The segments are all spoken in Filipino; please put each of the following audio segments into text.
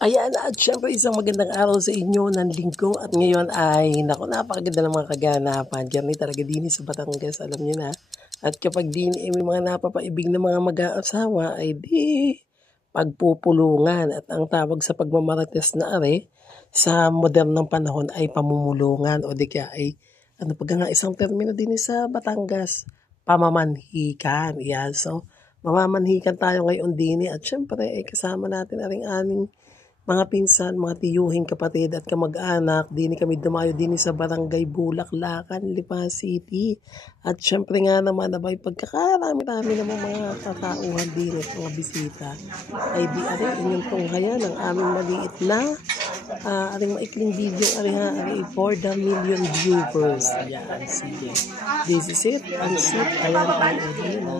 Ayan, at syempre isang magandang araw sa inyo ng linggo at ngayon ay, naku, napakaganda ng mga kaganapan. Kami talaga din sa Batangas, alam niyo na. At kapag din may mga napapaibig na mga mag-aasawa ay di pagpupulungan. At ang tawag sa pagmamarites na are sa modernong panahon ay pamumulungan o di kaya ay ano pa nga isang termino din sa Batangas, pamamanhikan. Yan, so mamamanhikan tayo ngayon din at syempre ay kasama natin aring aming mga pinsan, mga tiyuhing kapatid at kamag-anak, dini kami dumayo din sa Barangay Bulaklakan, Lipa City. At syempre nga naman abay pagkakarami-rami ng mga katauhan din at mga bisita ay di aring inyong tunghayan ang aming maliit na aring maikling video ari for the million viewers. Ayan, sige. This is it. Ang sit, ayan ang na.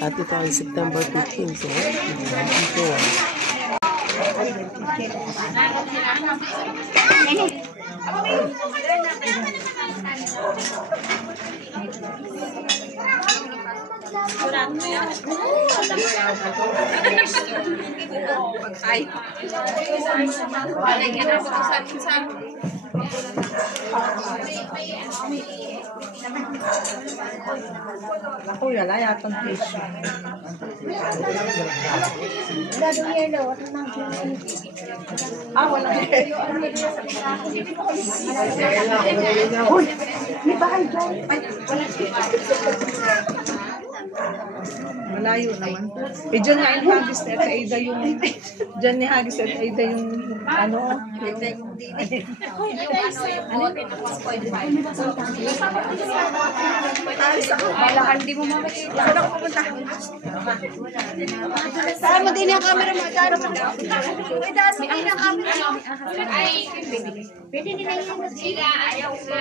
At ito ay September 15. So, ito. Ako yala yatang fish. Wala. Uy, may bahay dyan. Malayo naman. Diyan nga yung Hagis at Aida yung diyan ni Hagis at Aida yung ano, Hindi mo makikita. Saan ako pupunta? Saan mo din yung camera mo? Saan mo? Ay, daan mo din yung camera mo. Ay, pwede din na yung sila. Ayaw ko.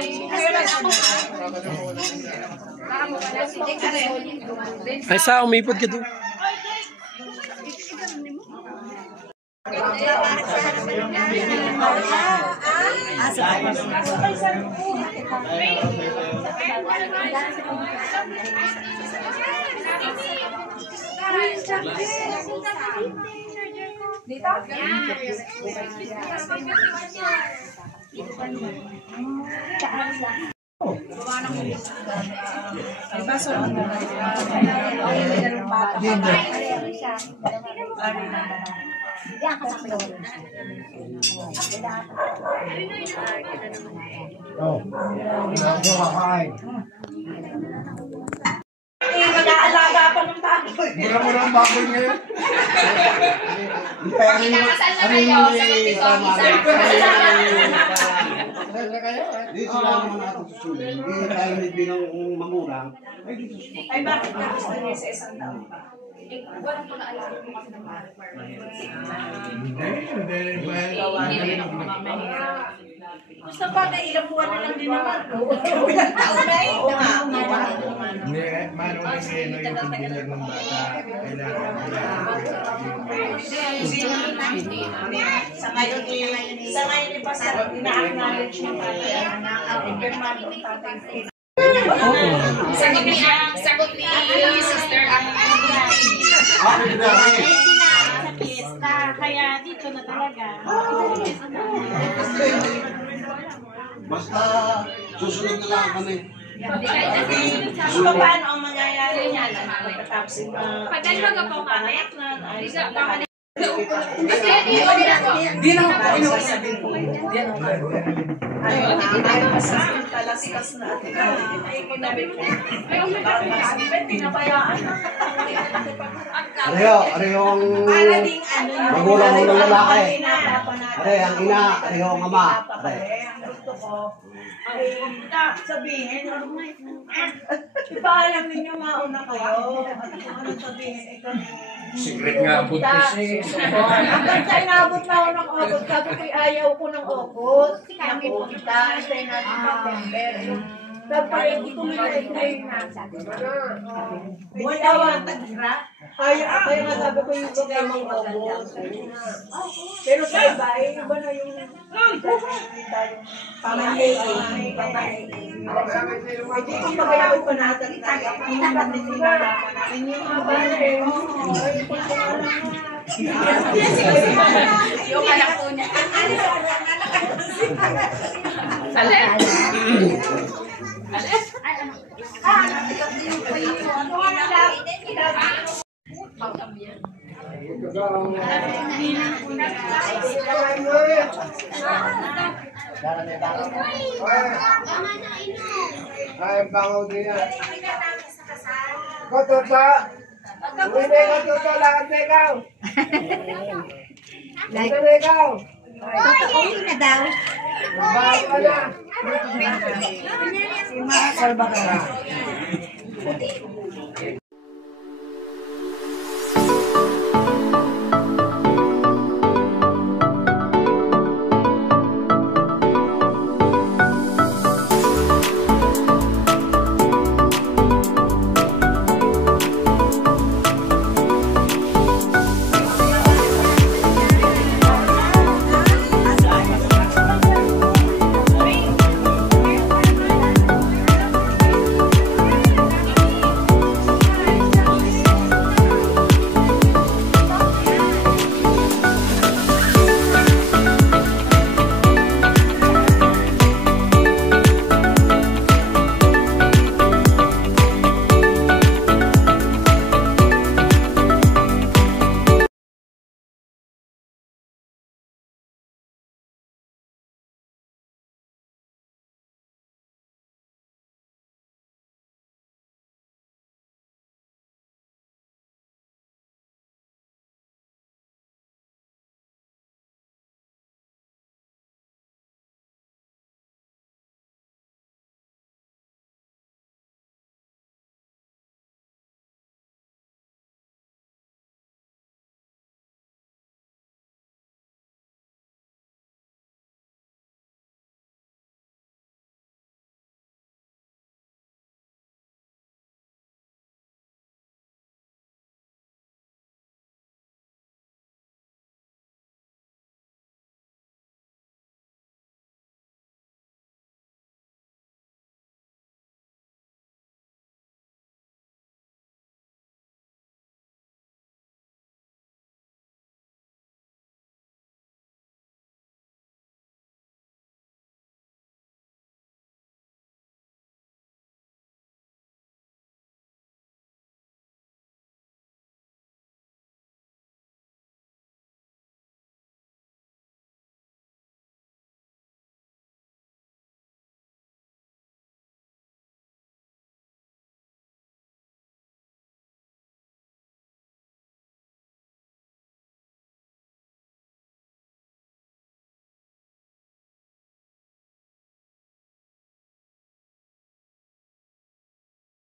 Ay, sa umipod ka doon. Dito? ay baso ano. Diyan ka sa floor. Mag-aalaga pa ng baboy. Murang-murang baboy ngayon. Kinakasal na kayo sa Di sila naman natin susunod. Hindi tayo may bilang mamurang. Ay bakit ka gusto niya sa isang taon pa? Gusto ba na ilang buwan na lang din naman? Ilang taon na eh. Hindi, manong kasi yung pagbilang ng bata. Sa ngayon basta ina-acknowledge ng tatay ang impirmado ang tatay. Sagot ni sister ang Kaya dito na talaga. Basta susunod na lang kami. So, paano ang mangyayari niya? Pagkatapos Padalwa ka po kami. Di na ako inuusapin po. Ayaw talastas na at ay kinabi ko. Pinabayaan na. Areho ang magulang ng lalaki. Ang ina, areho ang ama. Ang gusto ko ay sabihin, ipaalam ninyo mauna kayo. Anong sabihin? Secret nga abot kasi. Hanggang sa inabot na ako ng August, sabi ko ayaw ko ng August. Napunta, stay natin November. Dapat hindi ko minay na. Wala ang tagira. Kaya nga sabi ko yung programang August. Pero sa iba, iba na yung pamangay. Hindi ko pagayawin pa natin tayo. Hindi natin sinalaman natin yung mga Yung anak Ay, bango din yan. Ikaw, Toto. Hindi ka, Toto. Lakad na ikaw. Lakad na ikaw. Okay na daw. Bago ka na. Si Mga Salva ka na.